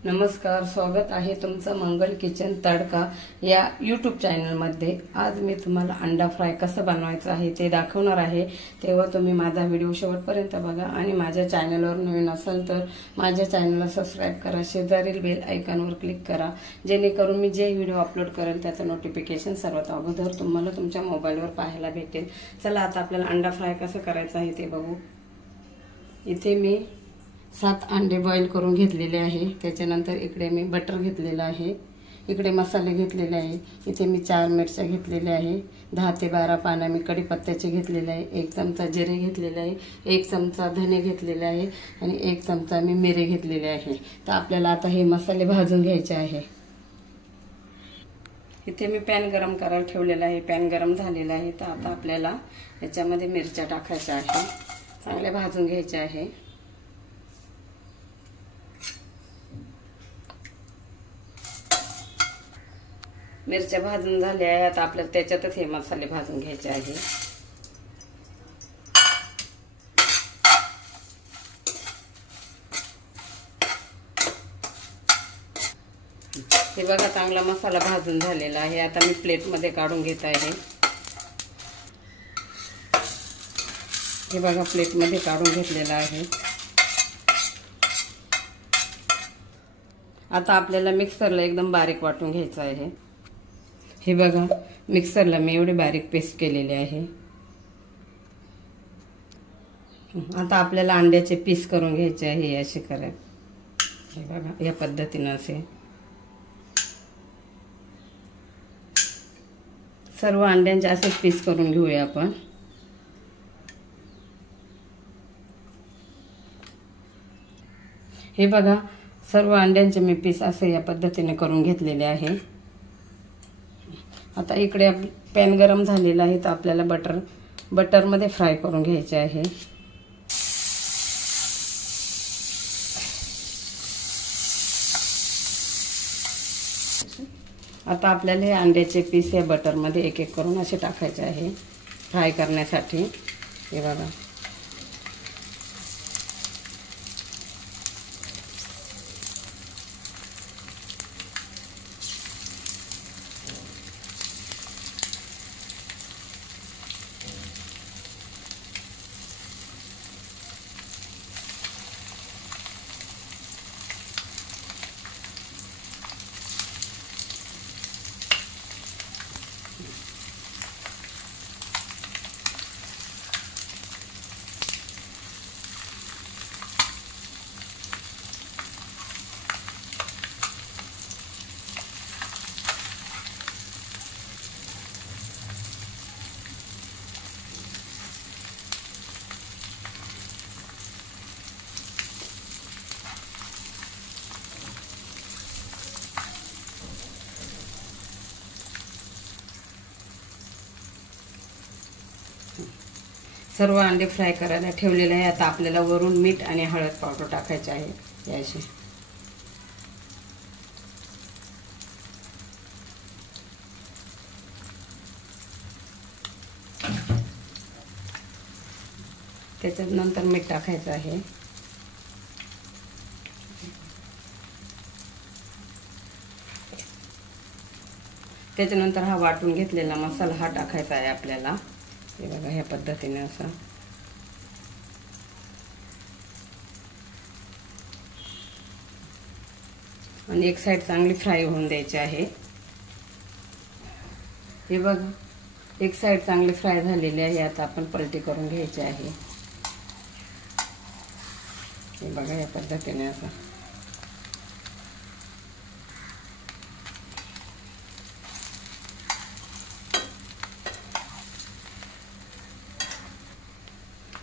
नमस्कार, स्वागत आहे तुमचं मंगल किचन तडका या यूट्यूब चॅनलमध्ये। आज मी तुम्हाला अंडा फ्राय कसं बनवायचं आहे ते दाखवणार आहे, तेव्हा तुम्ही माझा व्हिडिओ शेवटपर्यंत बघा आणि माझ्या चॅनलवर नवीन असाल तर माझ्या चॅनलला सबस्क्राइब करा, शेजारील बेल आयकॉनवर क्लिक करा, जेणेकरून मी जे व्हिडिओ अपलोड करेल त्याचं नोटिफिकेशन सर्वात अगोदर तुम्हाला तुमच्या मोबाईलवर पाहायला भेटेल। चला आता आपल्याला अंडा फ्राय कसं करायचं आहे ते बघू। इथे मी 7 अंडे बॉईल करून घेतलेले आहे। त्याच्यानंतर इकडे मी बटर घेतलेला आहे, इकडे मसाले घेतलेले आहे। इथे मी 4 मिरच्या घेतलेल्या आहे, 10 ते 12 पानं मी कढीपत्त्याचे घेतलेले आहे, 1 चमचा जिरे घेतलेले आहे, 1 चमचा धने घेतलेले आहे आणि 1 चमचा मी मिरे घेतलेले आहे। तर आपल्याला आता हे मसाले भाजून घ्यायचे आहे। इथे मी पॅन गरम करायला ठेवलेला आहे, पॅन गरम झालेला आहे। तर आता आपल्याला याच्यामध्ये मिरच्या टाकायच्या आहे, चांगले भाजून घ्यायचे आहे। मिरच्या भाजून झाल्या आहेत, आता आपल्याला त्याच्यातच हे मसाले भाजून घ्यायचे आहे। हे बघा, चांगला मसाला भाजून झालेला आहे। आता मी प्लेटमध्ये काढून घेत आहे। हे बघा, प्लेटमध्ये काढून घेतलेला आहे। आता आपल्याला मिक्सरला एकदम बारीक वाटून घ्यायचं आहे। हे बघा, मिक्सरला मी एवढे बारीक पेस्ट केलेले आहे। आता आपल्याला अंड्याचे पीस करून घ्यायचे आहे, असे करायचे। हे बघा, या पद्धतीने असे सर्व अंड्यांचे असे पीस करून घेऊया आपण। हे बघा, सर्व अंड्यांचे मी पीस असे या पद्धतीने करून घेतलेले आहे। आता इकडे पॅन गरम झालेला आहे, तर आपल्याला बटर मध्ये फ्राय करून घ्यायचे आहे। आता आपल्याला हे अंड्याचे पीस या बटर मध्ये एक एक करून असे टाकायचे आहे फ्राय करण्यासाठी। हे बघा, सर्व अंडे फ्राय करायला ठेवलेले आहे। आता आपल्याला वरून मीठ आणि हळद पावडर टाकायचे आहे याचे। त्याच्यानंतर मीठ टाकायचं आहे। त्याच्यानंतर हा वाटून घेतलेला मसाला हा टाकायचा आहे आपल्याला। हे बघा, ह्या पद्धतीने असं आणि एक साइड चांगली फ्राय होऊन द्यायची आहे। हे बघा, एक साइड चांगली फ्राय झालेली आहे। आता आपण पलटी करून घ्यायची आहे। हे बघा, या पद्धतीने असं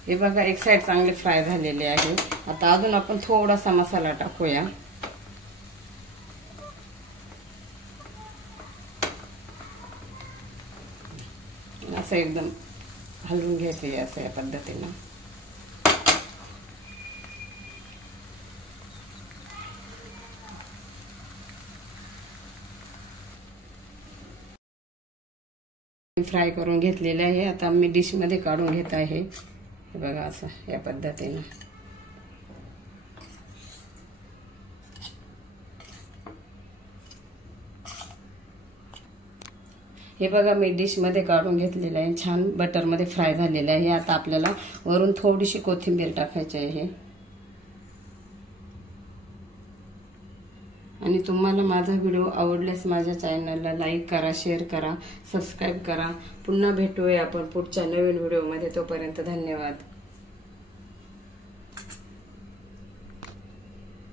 हे बघा, एक साइड चांगली फ्राय झालेली आहे। आता अजून आपण थोडासा मसाला टाकूया। असं एकदम हलवून घ्यायचे असं या पद्धतीने। फ्राय करून घेतलेले आहे। आता मी डिश मध्ये काढून घेत आहे। हे बघा, असं या पद्धतीने हे बघा मी डिश मध्ये काढून घेतलेलं आहे, छान बटर मध्ये फ्राय झालेलं आहे। आता आपल्याला वरून थोडीशी कोथिंबीर टाकायची आहे। आणि तुम्हाला माझा व्हिडिओ आवडल्यास माझ्या चॅनलला लाईक करा, शेअर करा, सबस्क्राईब करा। पुन्हा भेटूया आपण पुढच्या नवीन व्हिडिओमध्ये, तोपर्यंत धन्यवाद।